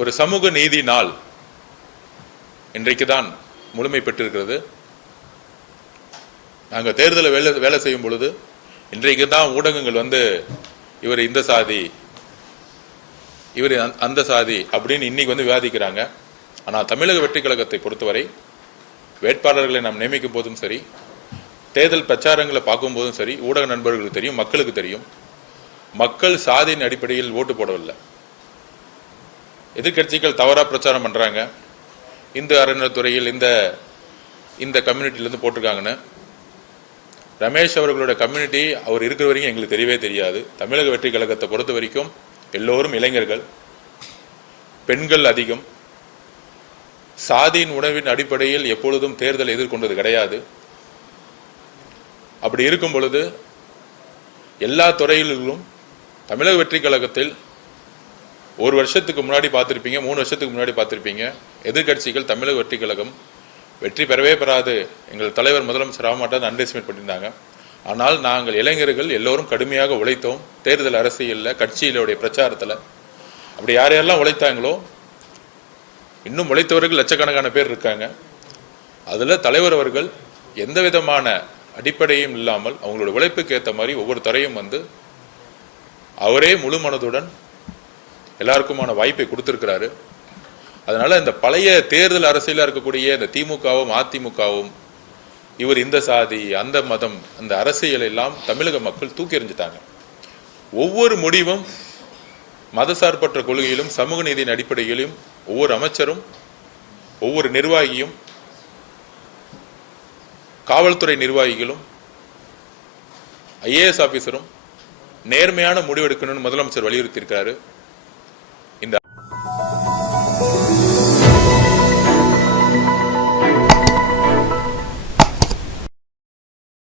ஒரு சமூக நீதி நாள் இன்றைக்கு தான் முழுமை பெற்றிருக்கிறது. நாங்கள் தேர்தலில் வேலை செய்யும் பொழுது இன்றைக்கு தான் ஊடகங்கள் இவர் இந்த சாதி, இவர் அந்த சாதி அப்படின்னு இன்னைக்கு விவாதிக்கிறாங்க. ஆனால் தமிழக வெற்றி கழகத்தை பொறுத்தவரை வேட்பாளர்களை நாம் நியமிக்கும் போதும் சரி, தேர்தல் பிரச்சாரங்களை பார்க்கும் போதும் சரி, ஊடக நண்பர்களுக்கு தெரியும், மக்களுக்கு தெரியும், மக்கள் சாதியின் அடிப்படையில் ஓட்டு போடவில்லை. எதிர்கட்சிகள் தவறா பிரச்சாரம் பண்றாங்க, இந்து அறநிலைத்துறையில் இந்த கம்யூனிட்டியிலிருந்து போட்டிருக்காங்கன்னு. ரமேஷ் அவர்களோட கம்யூனிட்டி அவர் இருக்கிற வரைக்கும் எங்களுக்கு தெரியவே தெரியாது. தமிழக வெற்றி கழகத்தை பொறுத்த வரைக்கும் எல்லோரும் இளைஞர்கள், பெண்கள் அதிகம். சாதியின் உணவின் அடிப்படையில் எப்பொழுதும் தேர்தல் எதிர்கொண்டது கிடையாது. அப்படி இருக்கும் பொழுது எல்லா துறைகளிலும் தமிழக வெற்றி கழகத்தில் ஒரு வருஷத்துக்கு முன்னாடி பார்த்திருப்பீங்க, 3 வருஷத்துக்கு முன்னாடி பார்த்திருப்பீங்க, எதிர்கட்சிகள் தமிழக வெற்றி கழகம் வெற்றி பெறவே பெறாது, எங்கள் தலைவர் முதலமைச்சர் ஆகமாட்டார் அண்டர்எஸ்டிமேட் பண்ணியிருந்தாங்க. ஆனால் நாங்கள் இளைஞர்கள் எல்லோரும் கடுமையாக உழைத்தோம். தேர்தல் அரசியலில், கட்சியிலுடைய பிரச்சாரத்தில் அப்படி யாரெல்லாம் உழைத்தாங்களோ, இன்னும் உழைத்தவர்கள் லட்சக்கணக்கான பேர் இருக்காங்க. அதில் தலைவர் அவர்கள் எந்த விதமான அடிப்படையும் இல்லாமல் அவங்களோட உழைப்புக்கு ஏற்ற மாதிரி ஒவ்வொரு துறையும் அவரே முழு மனதுடன் எல்லாருக்குமான வாய்ப்பை கொடுத்திருக்கிறாரு. அதனால இந்த பழைய தேர்தல் அரசியலாக இருக்கக்கூடிய இந்த திமுகவும் அதிமுகவும் இவர் இந்த சாதி அந்த மதம் அந்த அரசியல் எல்லாம் தமிழக மக்கள் தூக்கி எறிஞ்சிட்டாங்க. ஒவ்வொரு முடிவும் மதசார்பற்ற கொள்கையிலும் சமூக நீதியின் அடிப்படையிலும் ஒவ்வொரு அமைச்சரும், ஒவ்வொரு நிர்வாகியும், காவல்துறை நிர்வாகிகளும், IAS ஆபீசரும் நேர்மையான முடிவெடுக்கணும்னு முதலமைச்சர் வலியுறுத்தி இருக்காரு.